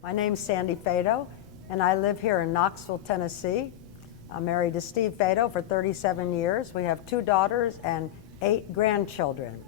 My name's Sandy Fado, and I live here in Knoxville, Tennessee. I'm married to Steve Fado for 37 years. We have 2 daughters and 8 grandchildren.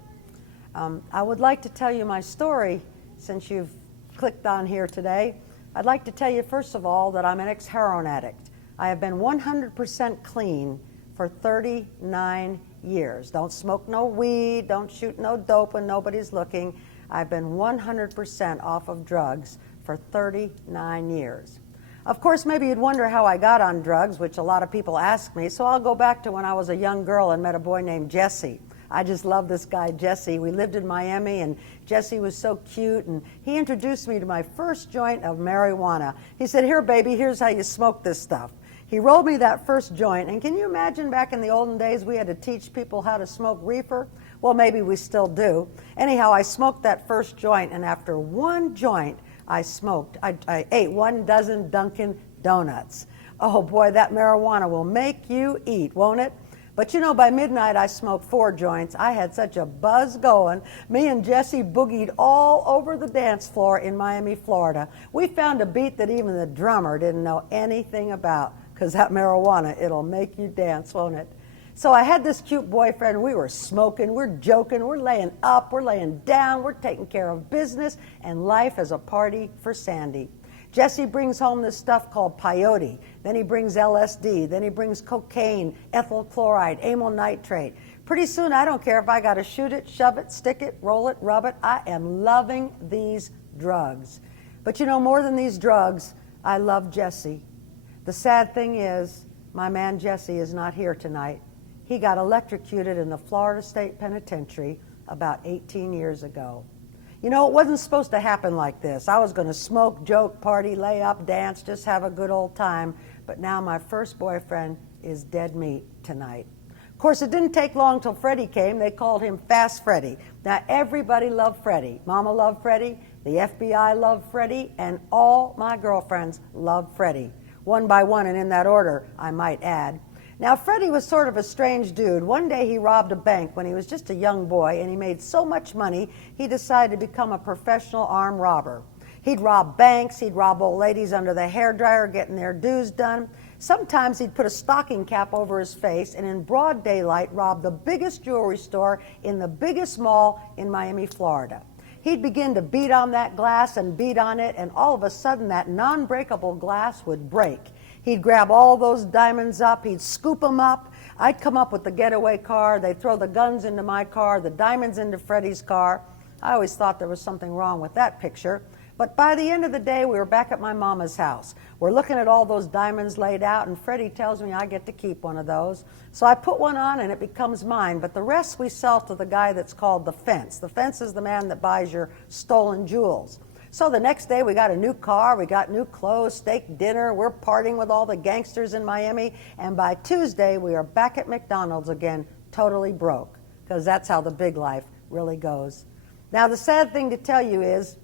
I would like to tell you my story since you've clicked on here today. I'd like to tell you, first of all, that I'm an ex-heroin addict. I have been 100% clean for 39 years. Don't smoke no weed, don't shoot no dope when nobody's looking. I've been 100% off of drugs for 39 years. Of course, maybe you'd wonder how I got on drugs, which a lot of people ask me, so I'll go back to when I was a young girl and met a boy named Jesse. I just love this guy, Jesse. We lived in Miami, and Jesse was so cute, and he introduced me to my first joint of marijuana. He said, "Here, baby, here's how you smoke this stuff." He rolled me that first joint, and can you imagine back in the olden days we had to teach people how to smoke reefer? Well, maybe we still do. Anyhow, I smoked that first joint, and after one joint, I ate 1 dozen Dunkin' Donuts. Oh boy, that marijuana will make you eat, won't it? But you know, by midnight I smoked 4 joints. I had such a buzz going. Me and Jesse boogied all over the dance floor in Miami, Florida. We found a beat that even the drummer didn't know anything about, because that marijuana, it'll make you dance, won't it? So I had this cute boyfriend. We were smoking, we're joking, we're laying up, we're laying down, we're taking care of business, and life is a party for Sandy. Jesse brings home this stuff called peyote. Then he brings LSD. Then he brings cocaine, ethyl chloride, amyl nitrate. Pretty soon, I don't care if I got to shoot it, shove it, stick it, roll it, rub it. I am loving these drugs. But you know, more than these drugs, I love Jesse. The sad thing is, my man Jesse is not here tonight. He got electrocuted in the Florida State Penitentiary about 18 years ago. You know, it wasn't supposed to happen like this. I was going to smoke, joke, party, lay up, dance, just have a good old time. But now my first boyfriend is dead meat tonight. Of course, it didn't take long till Freddie came. They called him Fast Freddie. Now, everybody loved Freddie. Mama loved Freddie, the FBI loved Freddie, and all my girlfriends loved Freddie. One by one, and in that order, I might add. Now, Freddie was sort of a strange dude. One day he robbed a bank when he was just a young boy, and he made so much money, he decided to become a professional armed robber. He'd rob banks, he'd rob old ladies under the hairdryer getting their dues done. Sometimes he'd put a stocking cap over his face and in broad daylight rob the biggest jewelry store in the biggest mall in Miami, Florida. He'd begin to beat on that glass and beat on it, and all of a sudden that non-breakable glass would break. He'd grab all those diamonds up, he'd scoop them up. I'd come up with the getaway car, they'd throw the guns into my car, the diamonds into Freddie's car. I always thought there was something wrong with that picture. But by the end of the day, we were back at my mama's house. We're looking at all those diamonds laid out, and Freddie tells me I get to keep one of those. So I put one on, and it becomes mine. But the rest we sell to the guy that's called the Fence. The Fence is the man that buys your stolen jewels. So the next day, we got a new car, we got new clothes, steak dinner, we're partying with all the gangsters in Miami, and by Tuesday, we are back at McDonald's again, totally broke, because that's how the big life really goes. Now, the sad thing to tell you is,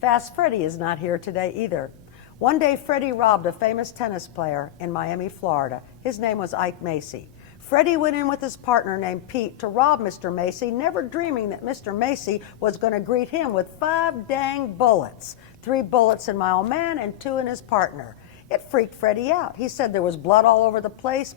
Fast Freddie is not here today either. One day, Freddie robbed a famous tennis player in Miami, Florida. His name was Ike Macy. Freddie went in with his partner named Pete to rob Mr. Macy, never dreaming that Mr. Macy was going to greet him with 5 dang bullets. 3 bullets in my old man and 2 in his partner. It freaked Freddie out. He said there was blood all over the place.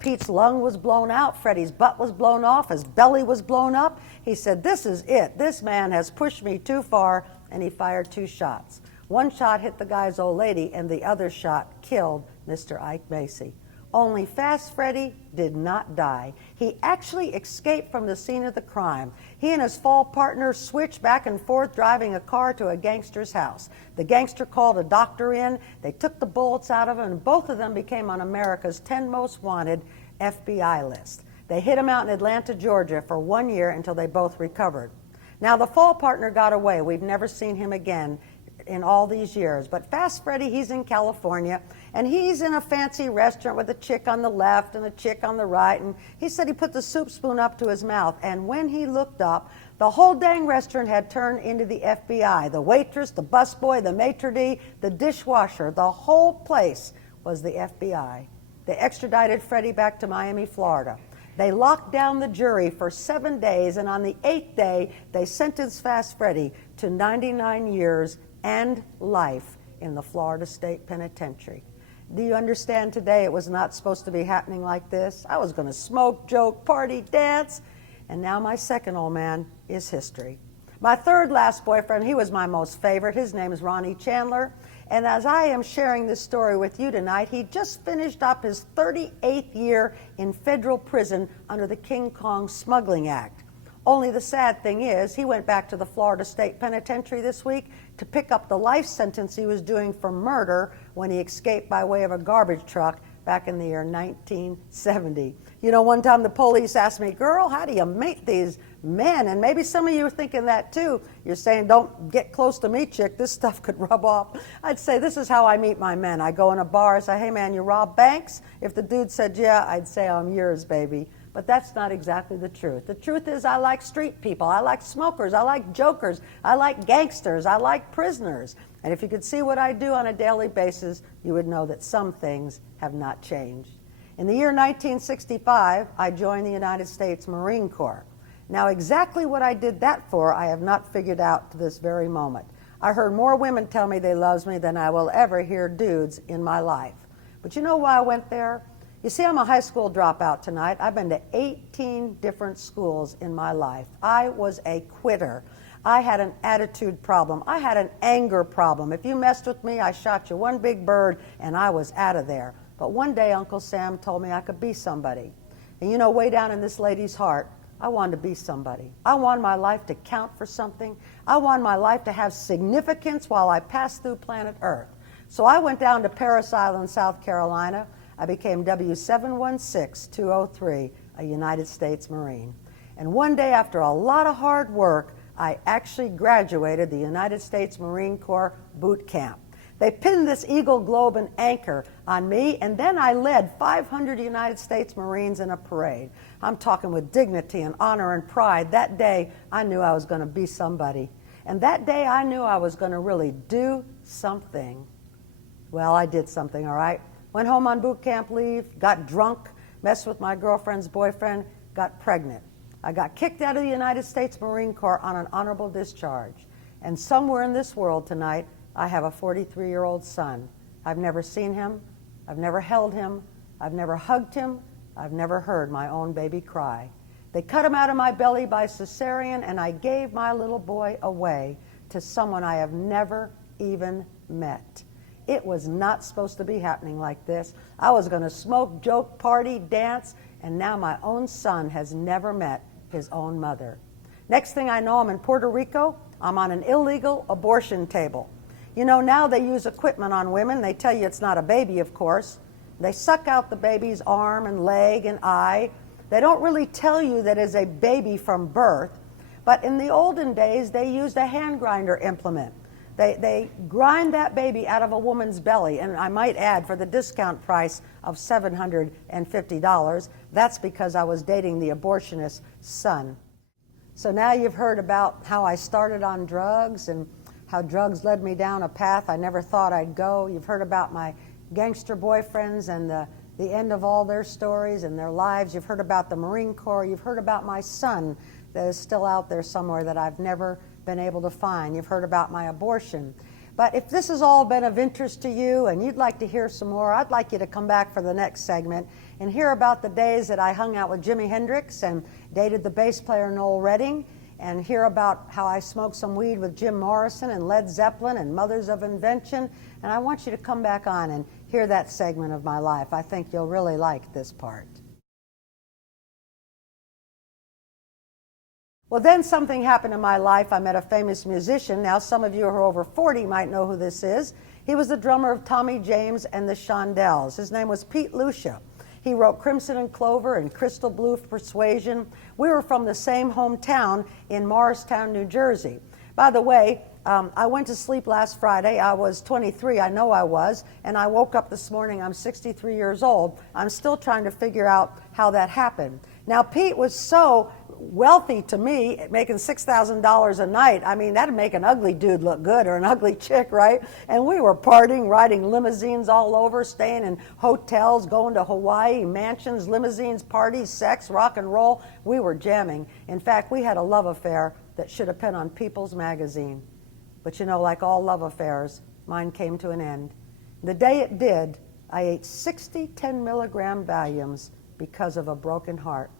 Pete's lung was blown out. Freddie's butt was blown off. His belly was blown up. He said, "This is it. This man has pushed me too far," and he fired 2 shots. One shot hit the guy's old lady, and the other shot killed Mr. Ike Macy. Only Fast Freddie did not die. He actually escaped from the scene of the crime. He and his fall partner switched back and forth driving a car to a gangster's house. The gangster called a doctor in. They took the bullets out of him, and both of them became on America's 10 most wanted FBI list. They hid him out in Atlanta, Georgia for 1 year until they both recovered. Now, the fall partner got away. We've never seen him again in all these years. But Fast Freddie, he's in California, and he's in a fancy restaurant with a chick on the left and a chick on the right, and he said he put the soup spoon up to his mouth, and when he looked up, the whole dang restaurant had turned into the FBI. The waitress, the busboy, the maitre d', the dishwasher, the whole place was the FBI. They extradited Freddie back to Miami, Florida. They locked down the jury for 7 days, and on the 8th day, they sentenced Fast Freddie to 99 years and life in the Florida State Penitentiary. Do you understand today it was not supposed to be happening like this? I was going to smoke, joke, party, dance, and now my second old man is history. My third last boyfriend, he was my most favorite. His name is Ronnie Chandler. And as I am sharing this story with you tonight, he just finished up his 38th year in federal prison under the King Kong Smuggling Act. Only the sad thing is, he went back to the Florida State Penitentiary this week to pick up the life sentence he was doing for murder when he escaped by way of a garbage truck back in the year 1970. You know, one time the police asked me, "Girl, how do you meet these men?" And maybe some of you are thinking that too. You're saying, "Don't get close to me, chick. This stuff could rub off." I'd say, this is how I meet my men. I go in a bar, I say, "Hey man, you rob banks?" If the dude said, "Yeah," I'd say, "I'm yours, baby." But that's not exactly the truth. The truth is I like street people. I like smokers. I like jokers. I like gangsters. I like prisoners. And if you could see what I do on a daily basis, you would know that some things have not changed. In the year 1965, I joined the United States Marine Corps. Now, exactly what I did that for, I have not figured out to this very moment. I heard more women tell me they love me than I will ever hear dudes in my life. But you know why I went there? You see, I'm a high school dropout tonight. I've been to 18 different schools in my life. I was a quitter. I had an attitude problem. I had an anger problem. If you messed with me, I shot you one big bird and I was out of there. But one day Uncle Sam told me I could be somebody. And you know, way down in this lady's heart, I wanted to be somebody. I wanted my life to count for something. I wanted my life to have significance while I passed through planet Earth. So I went down to Parris Island, South Carolina. I became W716203, a United States Marine. And one day, after a lot of hard work, I actually graduated the United States Marine Corps boot camp. They pinned this eagle, globe, and anchor on me, and then I led 500 United States Marines in a parade. I'm talking with dignity and honor and pride. That day, I knew I was going to be somebody. And that day, I knew I was going to really do something. Well, I did something, all right? Went home on boot camp leave, got drunk, messed with my girlfriend's boyfriend, got pregnant. I got kicked out of the United States Marine Corps on an honorable discharge. And somewhere in this world tonight, I have a 43-year-old son. I've never seen him. I've never held him. I've never hugged him. I've never heard my own baby cry. They cut him out of my belly by cesarean, and I gave my little boy away to someone I have never even met. It was not supposed to be happening like this. I was going to smoke, joke, party, dance, and now my own son has never met his own mother. Next thing I know, I'm in Puerto Rico. I'm on an illegal abortion table. You know, now they use equipment on women. They tell you it's not a baby, of course. They suck out the baby's arm and leg and eye. They don't really tell you that it's a baby from birth. But in the olden days, they used a hand grinder implement. They grind that baby out of a woman's belly, and I might add, for the discount price of $750. That's because I was dating the abortionist's son. So now you've heard about how I started on drugs and how drugs led me down a path I never thought I'd go. You've heard about my gangster boyfriends and the end of all their stories and their lives. You've heard about the Marine Corps. You've heard about my son that is still out there somewhere that I've never been able to find. You've heard about my abortion. But if this has all been of interest to you and you'd like to hear some more, I'd like you to come back for the next segment and hear about the days that I hung out with Jimi Hendrix and dated the bass player Noel Redding, and hear about how I smoked some weed with Jim Morrison and Led Zeppelin and Mothers of Invention. And I want you to come back on and hear that segment of my life. I think you'll really like this part. Well, then something happened in my life. I met a famous musician. Now, some of you who are over 40 might know who this is. He was the drummer of Tommy James and the Shondells. His name was Pete Lucia. He wrote Crimson and Clover and Crystal Blue Persuasion. We were from the same hometown in Morristown, New Jersey. By the way, I went to sleep last Friday. I was 23, I know I was, and I woke up this morning. I'm 63 years old. I'm still trying to figure out how that happened. Now, Pete was so wealthy to me, making $6,000 a night. I mean, that'd make an ugly dude look good, or an ugly chick, right? And we were partying, riding limousines all over, staying in hotels, going to Hawaii, mansions, limousines, parties, sex, rock and roll. We were jamming. In fact, we had a love affair that should have been on People's Magazine. But you know, like all love affairs, mine came to an end. The day it did, I ate 60 10-milligram Valiums because of a broken heart.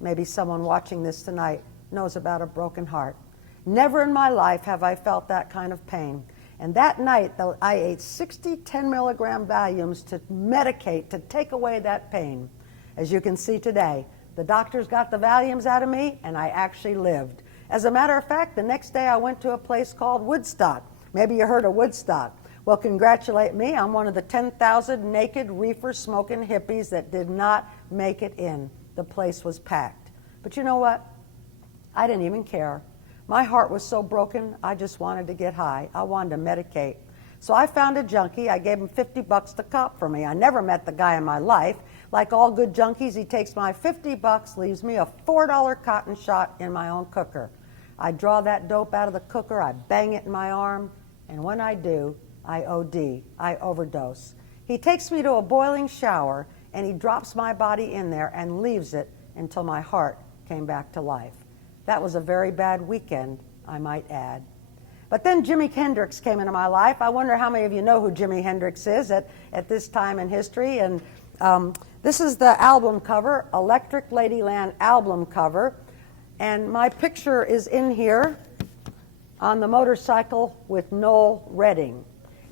Maybe someone watching this tonight knows about a broken heart. Never in my life have I felt that kind of pain. And that night, I ate 60 10-milligram Valiums to medicate, to take away that pain. As you can see today, the doctors got the Valiums out of me, and I actually lived. As a matter of fact, the next day I went to a place called Woodstock. Maybe you heard of Woodstock. Well, congratulate me. I'm one of the 10,000 naked, reefer-smoking hippies that did not make it in. The place was packed. But you know what? I didn't even care. My heart was so broken, I just wanted to get high. I wanted to medicate. So I found a junkie. I gave him $50 to cop for me. I never met the guy in my life. Like all good junkies, he takes my $50, leaves me a $4 cotton shot in my own cooker. I draw that dope out of the cooker, I bang it in my arm, and when I do, I OD, I overdose. He takes me to a boiling shower, and he drops my body in there and leaves it until my heart came back to life. That was a very bad weekend, I might add. But then Jimi Hendrix came into my life. I wonder how many of you know who Jimi Hendrix is at this time in history. And this is the album cover, Electric Ladyland album cover. And my picture is in here on the motorcycle with Noel Redding.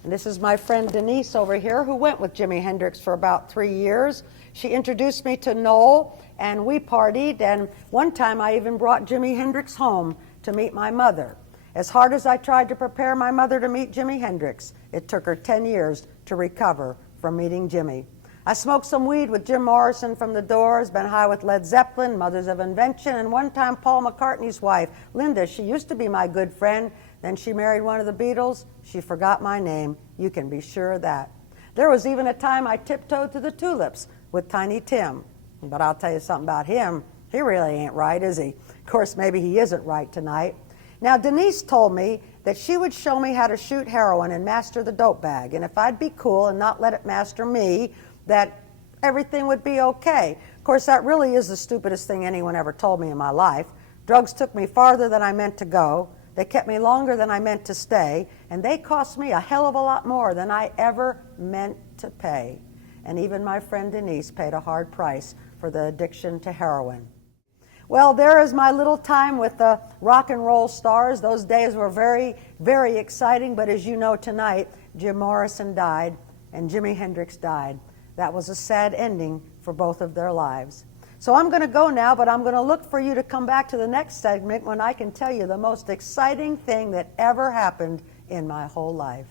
And this is my friend Denise over here, who went with Jimi Hendrix for about 3 years. She introduced me to Noel, and we partied. And one time I even brought Jimi Hendrix home to meet my mother. As hard as I tried to prepare my mother to meet Jimi Hendrix, it took her 10 years to recover from meeting Jimi. I smoked some weed with Jim Morrison from the Doors, been high with Led Zeppelin, Mothers of Invention, and one time Paul McCartney's wife, Linda. She used to be my good friend. Then she married one of the Beatles. She forgot my name. You can be sure of that. There was even a time I tiptoed to the Tulips with Tiny Tim. But I'll tell you something about him. He really ain't right, is he? Of course, maybe he isn't right tonight. Now, Denise told me that she would show me how to shoot heroin and master the dope bag. And if I'd be cool and not let it master me, that everything would be okay. Of course, that really is the stupidest thing anyone ever told me in my life. Drugs took me farther than I meant to go. They kept me longer than I meant to stay. And they cost me a hell of a lot more than I ever meant to pay. And even my friend Denise paid a hard price for the addiction to heroin. Well, there is my little time with the rock and roll stars. Those days were very, very exciting. But as you know tonight, Jim Morrison died and Jimi Hendrix died. That was a sad ending for both of their lives. So I'm going to go now, but I'm going to look for you to come back to the next segment when I can tell you the most exciting thing that ever happened in my whole life.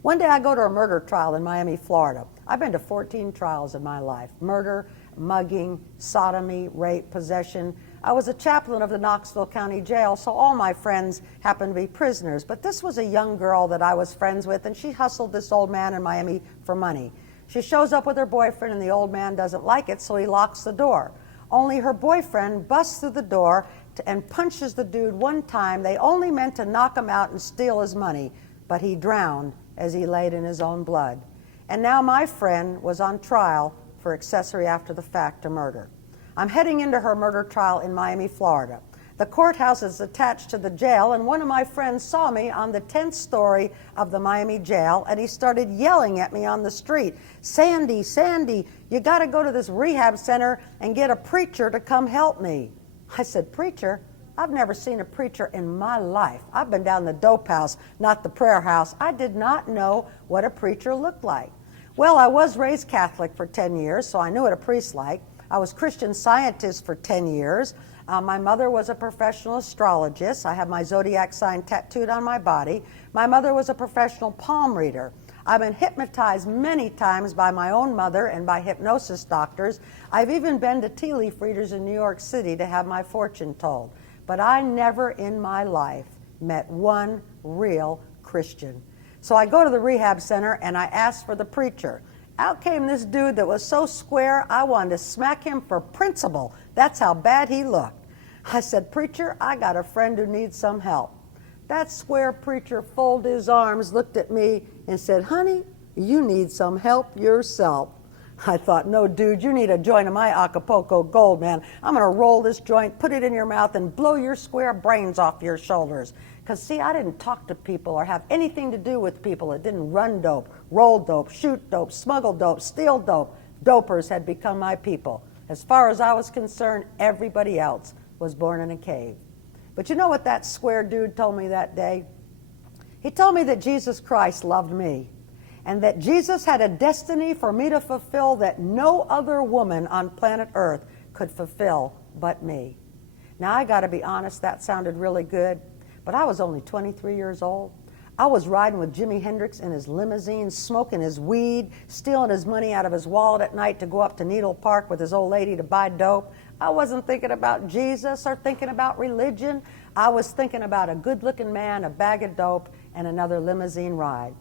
One day I go to a murder trial in Miami, Florida. I've been to 14 trials in my life. Murder, mugging, sodomy, rape, possession. I was a chaplain of the Knoxville County Jail, so all my friends happened to be prisoners. But this was a young girl that I was friends with, and she hustled this old man in Miami for money. She shows up with her boyfriend, and the old man doesn't like it, so he locks the door. Only her boyfriend busts through the door and punches the dude one time. They only meant to knock him out and steal his money, but he drowned as he laid in his own blood. And now my friend was on trial for accessory after the fact to murder. I'm heading into her murder trial in Miami, Florida. The courthouse is attached to the jail, and one of my friends saw me on the 10th story of the Miami jail, and he started yelling at me on the street, "Sandy, Sandy, you got to go to this rehab center and get a preacher to come help me." I said, "Preacher? I've never seen a preacher in my life. I've been down the dope house, not the prayer house." I did not know what a preacher looked like. Well, I was raised Catholic for 10 years, so I knew what a priest like. I was Christian Scientist for 10 years. My mother was a professional astrologist. I have my zodiac sign tattooed on my body. My mother was a professional palm reader. I've been hypnotized many times by my own mother and by hypnosis doctors. I've even been to tea leaf readers in New York City to have my fortune told. But I never in my life met one real Christian. So I go to the rehab center and I ask for the preacher. Out came this dude that was so square, I wanted to smack him for principle. That's how bad he looked. I said, "Preacher, I got a friend who needs some help." That square preacher folded his arms, looked at me, and said, "Honey, you need some help yourself." I thought, no, dude, you need a joint of my Acapulco Gold, man. I'm going to roll this joint, put it in your mouth, and blow your square brains off your shoulders. Because, see, I didn't talk to people or have anything to do with people that didn't run dope, roll dope, shoot dope, smuggle dope, steal dope. Dopers had become my people. As far as I was concerned, everybody else was born in a cave. But you know what that square dude told me that day? He told me that Jesus Christ loved me, and that Jesus had a destiny for me to fulfill that no other woman on planet Earth could fulfill but me. Now, I got to be honest, that sounded really good, but I was only 23 years old. I was riding with Jimi Hendrix in his limousine, smoking his weed, stealing his money out of his wallet at night to go up to Needle Park with his old lady to buy dope. I wasn't thinking about Jesus or thinking about religion. I was thinking about a good-looking man, a bag of dope, and another limousine ride.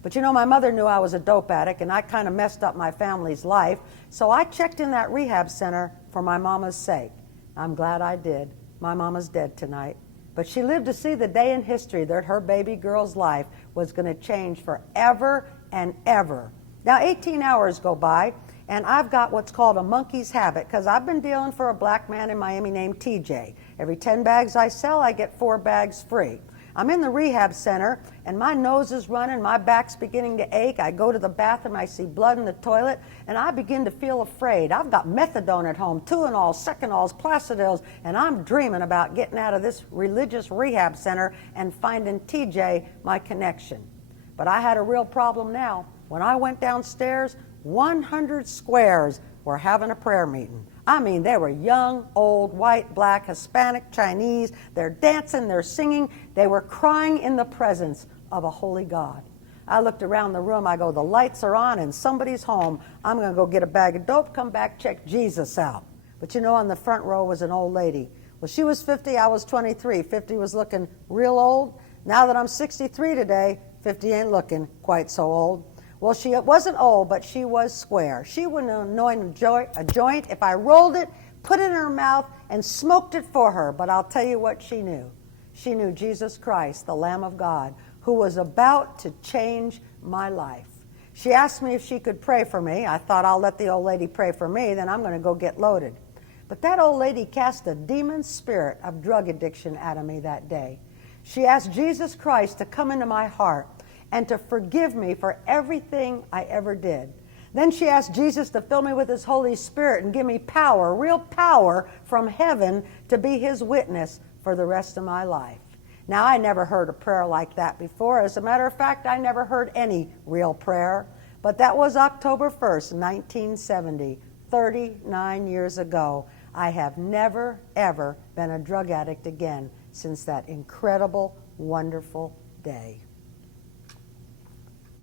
But you know, my mother knew I was a dope addict, and I kind of messed up my family's life, so I checked in that rehab center for my mama's sake. I'm glad I did. My mama's dead tonight. But she lived to see the day in history that her baby girl's life was going to change forever and ever. Now, 18 hours go by, and I've got what's called a monkey's habit, because I've been dealing for a black man in Miami named TJ. Every 10 bags I sell, I get 4 bags free. I'm in the rehab center, and my nose is running, my back's beginning to ache. I go to the bathroom, I see blood in the toilet, and I begin to feel afraid. I've got methadone at home, Tuinals, Secanols, Placidils, and I'm dreaming about getting out of this religious rehab center and finding TJ, my connection. But I had a real problem now. When I went downstairs, 100 squares were having a prayer meeting. I mean, they were young, old, white, black, Hispanic, Chinese. They're dancing, they're singing. They were crying in the presence of a holy God. I looked around the room. I go, the lights are on and somebody's home. I'm going to go get a bag of dope, come back, check Jesus out. But you know, on the front row was an old lady. Well, she was 50, I was 23. 50 was looking real old. Now that I'm 63 today, 50 ain't looking quite so old. Well, she wasn't old, but she was square. She would anoint a joint if I rolled it, put it in her mouth, and smoked it for her. But I'll tell you what she knew. She knew Jesus Christ, the Lamb of God, who was about to change my life. She asked me if she could pray for me. I thought, I'll let the old lady pray for me, then I'm going to go get loaded. But that old lady cast a demon spirit of drug addiction out of me that day. She asked Jesus Christ to come into my heart and to forgive me for everything I ever did. Then she asked Jesus to fill me with his Holy Spirit and give me power, real power from heaven to be his witness for the rest of my life. Now, I never heard a prayer like that before. As a matter of fact, I never heard any real prayer. But that was October 1st, 1970, 39 years ago. I have never, ever been a drug addict again since that incredible, wonderful day.